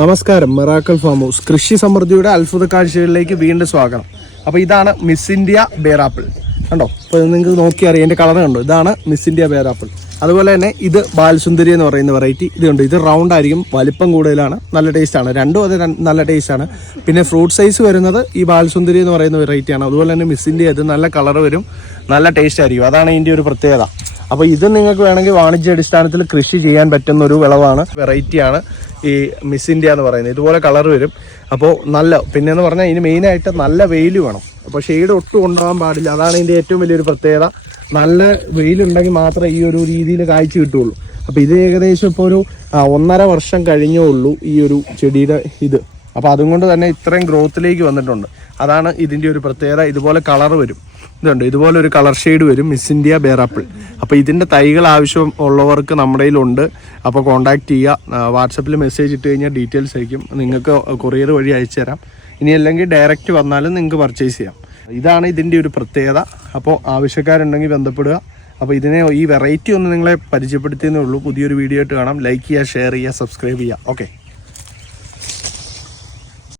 നമസ്കാരം, miracle farm house കൃഷി സമൃദ്ധിയുടെ അത്ഭുത കാഴ്ചകളിലേക്ക് വീണ്ടും സ്വാഗതം. അപ്പോൾ ഇതാണ് മിസ് ഇന്ത്യ ബേറാപ്പിൾ കണ്ടോ. അപ്പോൾ നിങ്ങൾക്ക് നോക്കി അറിയാം, എൻ്റെ കളർ കണ്ടോ. ഇതാണ് മിസ് ഇന്ത്യ ബേറാപ്പിൾ. അതുപോലെ തന്നെ ഇത് ബാൽസുന്ദരി എന്ന് പറയുന്ന വെറൈറ്റി. ഇതുണ്ട്, ഇത് റൗണ്ട് ആയിരിക്കും, വലിപ്പം കൂടുതലാണ്, നല്ല ടേസ്റ്റാണ്. രണ്ടും അത് നല്ല ടേസ്റ്റാണ്. പിന്നെ ഫ്രൂട്ട് സൈസ് വരുന്നത് ഈ ബാൽസുന്ദരി എന്ന് പറയുന്ന വെറൈറ്റിയാണ്. അതുപോലെ തന്നെ മിസ് ഇന്ത്യ, ഇത് നല്ല കളർ വരും, നല്ല ടേസ്റ്റ് ആയിരിക്കും. അതാണ് ഇതിൻ്റെ ഒരു പ്രത്യേകത. അപ്പോൾ ഇത് നിങ്ങൾക്ക് വേണമെങ്കിൽ വാണിജ്യ അടിസ്ഥാനത്തിൽ കൃഷി ചെയ്യാൻ പറ്റുന്ന ഒരു വിളവാണ്, വെറൈറ്റിയാണ് ഈ മിസ് ഇന്ത്യ എന്ന് പറയുന്നത്. ഇതുപോലെ കളർ വരും. അപ്പോൾ നല്ല, പിന്നെയെന്ന് പറഞ്ഞാൽ ഇതിന് മെയിനായിട്ട് നല്ല വെയിൽ വേണം. അപ്പോൾ ഷെയ്ഡ് ഒട്ടും കൊണ്ടുപോകാൻ പാടില്ല. അതാണ് ഇതിൻ്റെ ഏറ്റവും വലിയൊരു പ്രത്യേകത. നല്ല വെയിലുണ്ടെങ്കിൽ മാത്രമേ ഈ ഒരു രീതിയിൽ കായ്ച്ച കിട്ടുള്ളൂ. അപ്പോൾ ഇത് ഏകദേശം ഇപ്പോൾ ഒരു 1.5 വർഷം കഴിഞ്ഞേ ഉള്ളൂ ഈ ഒരു ചെടിയുടെ ഇത്. അപ്പോൾ അതുകൊണ്ട് തന്നെ ഇത്രയും ഗ്രോത്തിലേക്ക് വന്നിട്ടുണ്ട്. അതാണ് ഇതിൻ്റെ ഒരു പ്രത്യേകത. ഇതുപോലെ കളർ വരും, ഇതുണ്ട്, ഇതുപോലെ ഒരു കളർ ഷെയ്ഡ് വരും മിസ് ഇന്ത്യ ബേറാപ്പിൾ. അപ്പോൾ ഇതിൻ്റെ തൈകൾ ആവശ്യം ഉള്ളവർക്ക് നമ്മുടെ കയ്യിലുണ്ട്. അപ്പോൾ കോൺടാക്റ്റ് ചെയ്യുക. വാട്സപ്പിൽ മെസ്സേജ് ഇട്ട് കഴിഞ്ഞാൽ ഡീറ്റെയിൽസ് അയക്കും, നിങ്ങൾക്ക് കൊറിയർ വഴി അയച്ചു തരാം. ഇനി അല്ലെങ്കിൽ ഡയറക്റ്റ് വന്നാലും നിങ്ങൾക്ക് പർച്ചേസ് ചെയ്യാം. ഇതാണ് ഇതിൻ്റെ ഒരു പ്രത്യേകത. അപ്പോൾ ആവശ്യക്കാരുണ്ടെങ്കിൽ ബന്ധപ്പെടുക. അപ്പോൾ ഈ വെറൈറ്റി ഒന്ന് നിങ്ങളെ പരിചയപ്പെടുത്തിയെന്നേ ഉള്ളൂ. പുതിയൊരു വീഡിയോ ആയിട്ട് കാണാം. ലൈക്ക് ചെയ്യുക, ഷെയർ ചെയ്യുക, സബ്സ്ക്രൈബ് ചെയ്യുക. ഓക്കെ.